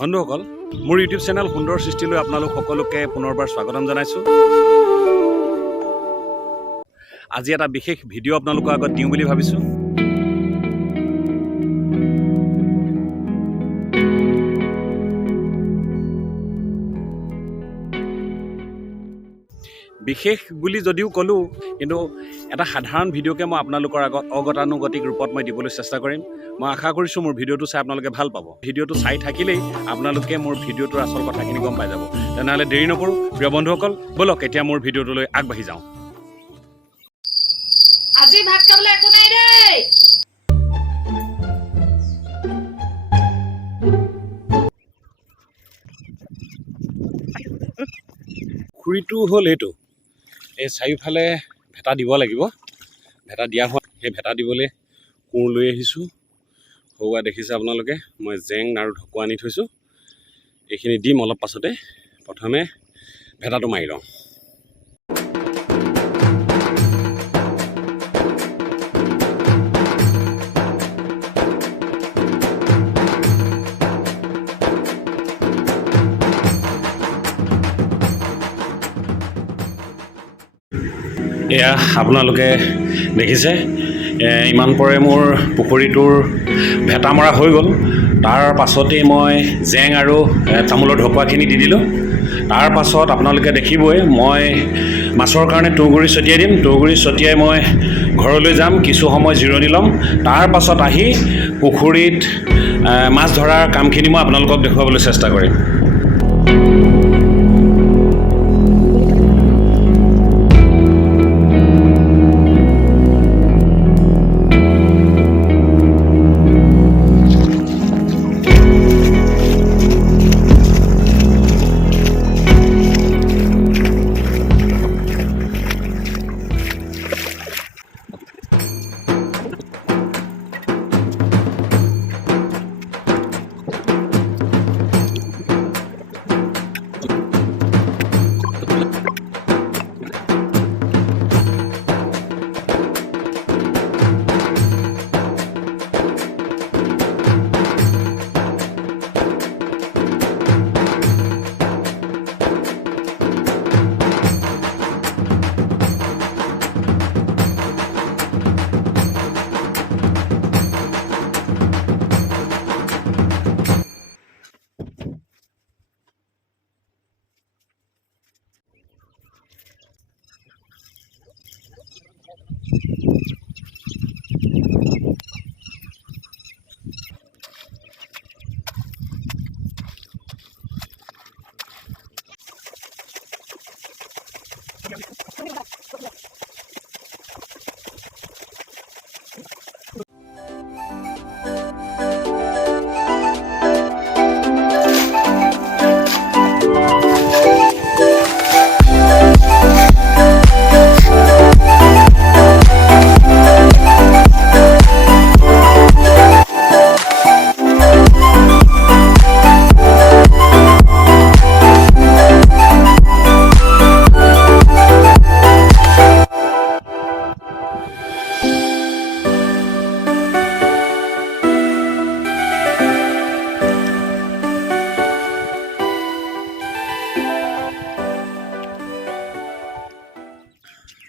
বন্ধুসকল, মোৰ YouTube channel সুন্দৰ সৃষ্টিলৈ আপোনালোক সকলোকে পুনৰবাৰ স্বাগতম জনাইছোঁ। আজি এটা বিশেষ ভিডিঅ' আপোনালোকৰ আগত দিওঁ বুলি ভাবিছোঁ। বিশেষ বুলি যদিও ক'লোঁ, কিন্তু এটা সাধাৰণ ভিডিঅ'কে মই আপোনালোকৰ আগত অগতানুগতিক ৰূপত মই দিবলৈ চেষ্টা কৰিম। মই আশা কৰিছোঁ মোৰ ভিডিঅ'টো চাই আপোনালোকে ভাল পাব। ভিডিঅ'টো চাই থাকিলেই আপোনালোকে মোৰ ভিডিঅ'টোৰ আচল কথাখিনি গম পাই যাব। তেনেহ'লে দেৰি নকৰোঁ, প্ৰিয় বন্ধুসকল, ব'লক এতিয়া মোৰ ভিডিঅ'টোলৈ আগবাঢ়ি যাওঁ। আজি ভাত খাবলৈ একো নাই দেই। পুখুৰীটো হ'ল এইটো, এই চাৰিওফালে ভেটা দিব লাগিব। ভেটা দিয়া হোৱা, সেই ভেটা দিবলৈ কোৰ লৈ আহিছোঁ। সৰুৱা দেখিছে আপোনালোকে, মই জেং আৰু ঢকুৱা আনি থৈছোঁ। এইখিনি দিম অলপ পাছতে। প্ৰথমে ভেটাটো মাৰি লওঁ। এয়া আপোনালোকে দেখিছে, ইমান পৰে মোৰ পুখুৰীটোৰ ভেটা মৰা হৈ গ'ল। তাৰ পাছতেই মই জেং আৰু তামোলৰ ঢকুৱাখিনি দি দিলোঁ। তাৰ পাছত আপোনালোকে দেখিবই, মই মাছৰ কাৰণে তুঁহগুৰি ছটিয়াই দিম। তুঁহগুৰি ছটিয়াই মই ঘৰলৈ যাম, কিছু সময় জিৰণি ল'ম। তাৰ পাছত আহি পুখুৰীত মাছ ধৰাৰ কামখিনি মই আপোনালোকক দেখুৱাবলৈ চেষ্টা কৰিম।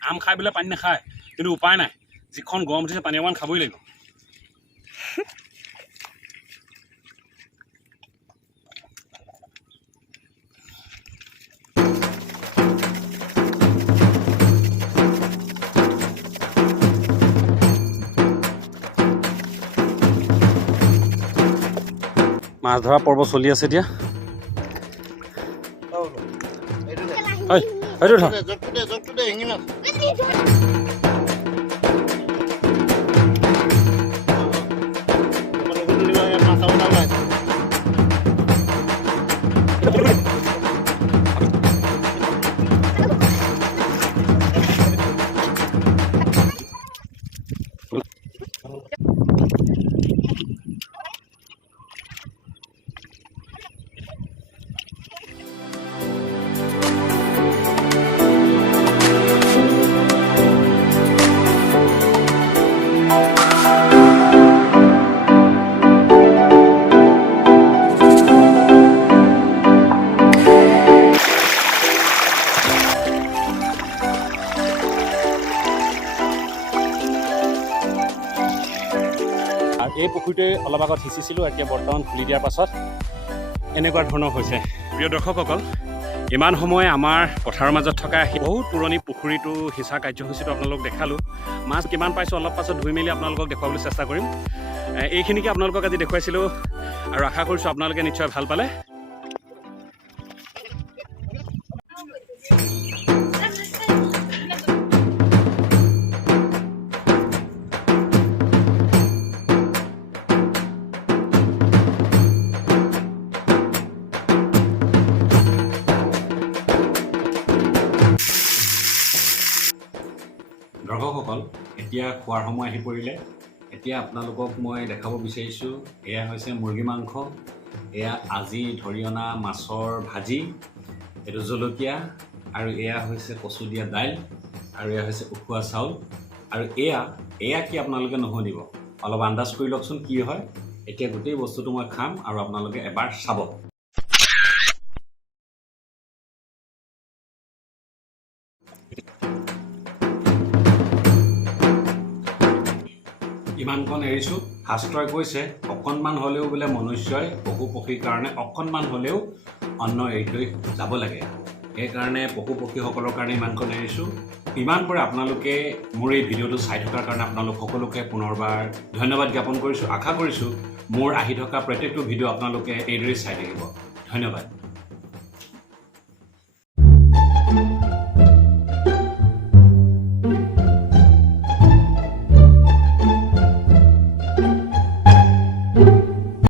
আম খাই পেলাই পানী নাখায়, কিন্তু উপায় নাই, যিখন গৰম উঠিছে পানী অকণমান খাবই লাগিব। মাছ ধৰা পৰ্ব চলি আছে এতিয়া। এইটো ধৰ। পুখুৰীটোৱে অলপ আগত সিঁচিছিলোঁ, এতিয়া বৰ্তমান খুলি দিয়াৰ পাছত এনেকুৱা ধৰণৰ হৈছে। প্ৰিয় দৰ্শকসকল, ইমান সময় আমাৰ পথাৰৰ মাজত থকা বহুত পুৰণি পুখুৰীটো সিঁচা কাৰ্যসূচীটো আপোনালোকক দেখালোঁ। মাছ কিমান পাইছোঁ অলপ পাছত ধুই মেলি আপোনালোকক দেখুৱাবলৈ চেষ্টা কৰিম। এইখিনিকে আপোনালোকক আজি দেখুৱাইছিলোঁ আৰু আশা কৰিছোঁ আপোনালোকে নিশ্চয় ভাল পালে। দৰ্শকসকল, এতিয়া খোৱাৰ সময় আহি পৰিলে। এতিয়া আপোনালোকক মই দেখাব বিচাৰিছোঁ, এয়া হৈছে মুৰ্গী মাংস, এয়া আজি ধৰি অনা মাছৰ ভাজি, এইটো জলকীয়া, আৰু এয়া হৈছে কচু দিয়া দাইল, আৰু এয়া হৈছে উখোৱা চাউল, আৰু এয়া কি আপোনালোকে নুশুনিব, অলপ আন্দাজ কৰি লওকচোন কি হয়। এতিয়া গোটেই বস্তুটো মই খাম আৰু আপোনালোকে এবাৰ চাব। ইমানকণ এৰিছোঁ। শাস্ত্ৰই কৈছে অকণমান হ'লেও বোলে মনুষ্যই পশু পক্ষীৰ কাৰণে অকণমান হ'লেও অন্ন এৰি থৈ যাব লাগে। সেইকাৰণে পশু পক্ষীসকলৰ কাৰণে ইমানকণ এৰিছোঁ। ইমান পৰে আপোনালোকে মোৰ এই ভিডিঅ'টো চাই থকাৰ কাৰণে আপোনালোক সকলোকে পুনৰবাৰ ধন্যবাদ জ্ঞাপন কৰিছোঁ। আশা কৰিছোঁ মোৰ আহি থকা প্ৰত্যেকটো ভিডিঅ' আপোনালোকে এইদৰেই চাই থাকিব। ধন্যবাদ।